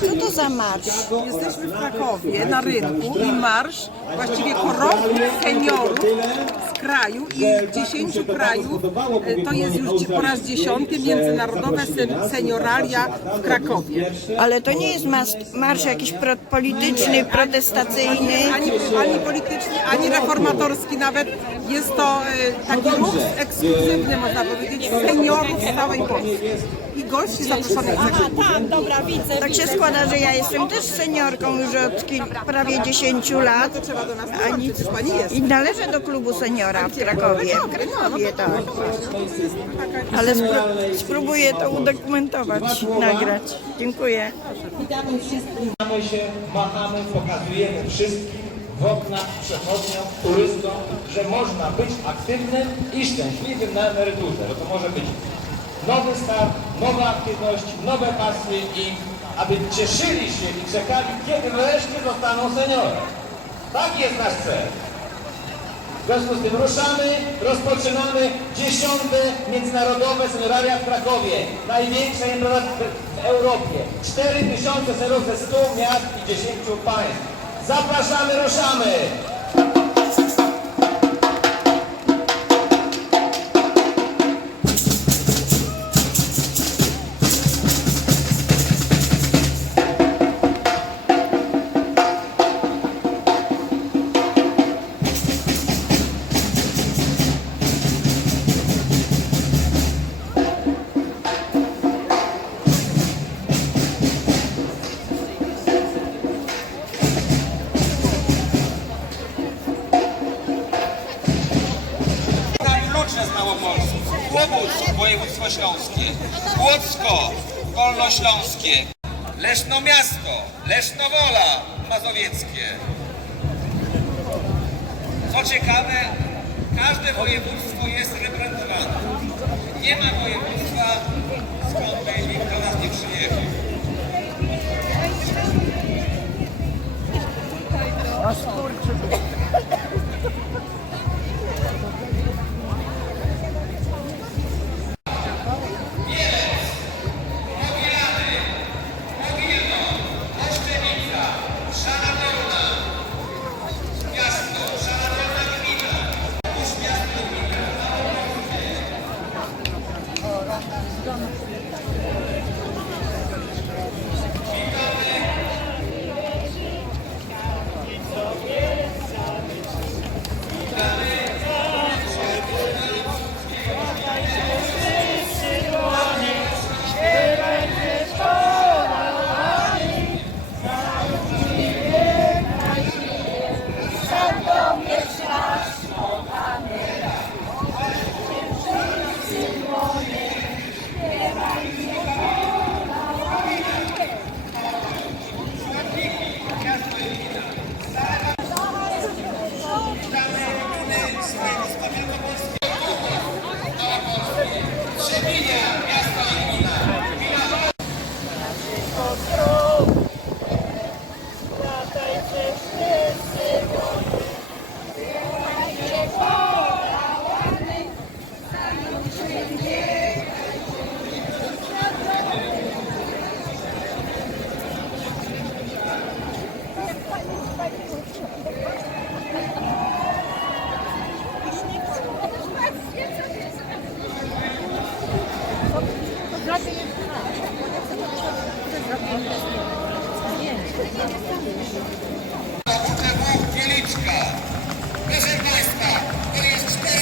Co to za marsz? Jesteśmy w Krakowie na rynku i marsz właściwie kroków seniorów z kraju i dziesięciu krajów. E, To jest już po raz dziesiąty międzynarodowe sen- senioralia w Krakowie. Ale to nie jest marsz, marsz jakiś pro, polityczny, protestacyjny. Ani, ani polityczny, ani reformatorski nawet. Jest to e, taki ruch ekskluzywny, można powiedzieć, seniorów z całej Polski. I gości zaproszonych za Tam, dobra, widzę. Tak się składa, że ja jestem też seniorką już od kil, prawie 10 lat. Pani jest. I należę do klubu seniora w Krakowie. W Krakowie, tak. Ale spró- spróbuję to udokumentować, nagrać. Dziękuję. Machamy się, machamy, pokazujemy wszystkim w oknach, przechodniom, turystom, że można być aktywnym i szczęśliwym na emeryturze. Bo to może być nowy start, nowe aktywności, nowe pasje i aby cieszyli się i czekali, kiedy wreszcie zostaną seniorem. Tak jest nasz cel. W związku z tym ruszamy, rozpoczynamy dziesiąte międzynarodowe seniorariat w Krakowie. Największe w Europie. 4000 seniorów ze 100 miast i 10 państw. Zapraszamy, ruszamy! Mroczne z Małopolski, Łobódź, województwo śląskie, Płocko, Dolnośląskie, Leszno Miasto, Leszno Wola, Mazowieckie. Co ciekawe, każde województwo jest reprezentowane. Nie ma województwa, skąd by nikt do nas nie przyjechał. WTW Wieliczka. Canım. Państwa, to jest 4000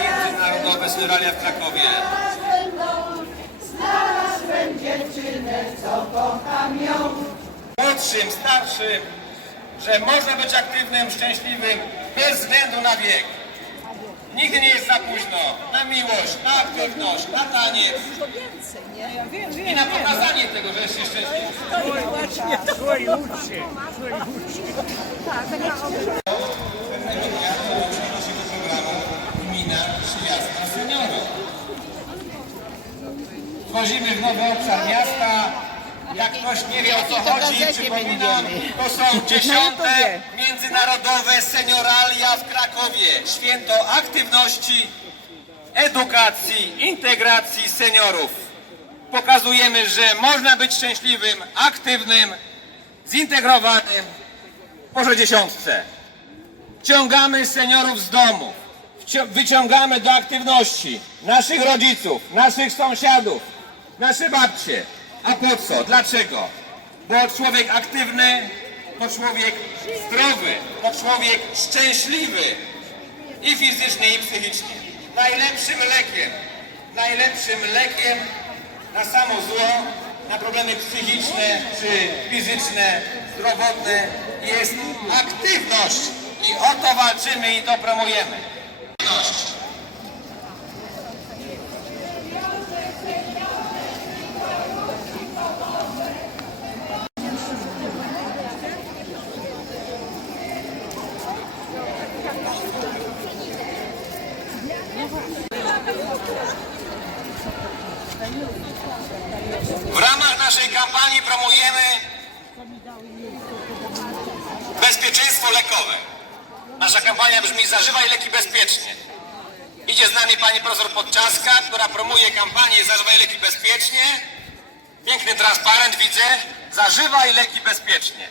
Międzynarodowe Seralia w Krakowie. Młodszym, starszym, że można być aktywnym, szczęśliwym bez względu na wiek. Nigdy nie jest za późno na miłość, na aktywność, na taniec i na pokazanie tego, że jest się szczęśliwy. Wchodzimy w nowy obszar miasta. Jak ktoś nie wie o co chodzi, przypominam, to są dziesiąte międzynarodowe senioralia w Krakowie. Święto aktywności, edukacji, integracji seniorów. Pokazujemy, że można być szczęśliwym, aktywnym, zintegrowanym po 60. Ciągamy seniorów z wci- wyciągamy do aktywności naszych rodziców, naszych sąsiadów, nasze babcie. A po co? Dlaczego? Bo człowiek aktywny to człowiek zdrowy, to człowiek szczęśliwy i fizycznie, i psychicznie. Najlepszym lekiem, najlepszym lekiem na samo zło, na problemy psychiczne czy fizyczne, zdrowotne jest aktywność. I o to walczymy i to promujemy. W ramach naszej kampanii promujemy bezpieczeństwo lekowe. Nasza kampania brzmi Zażywaj leki bezpiecznie. Idzie z nami pani profesor Podczaska, która promuje kampanię Zażywaj leki bezpiecznie. Piękny transparent widzę. Zażywaj leki bezpiecznie.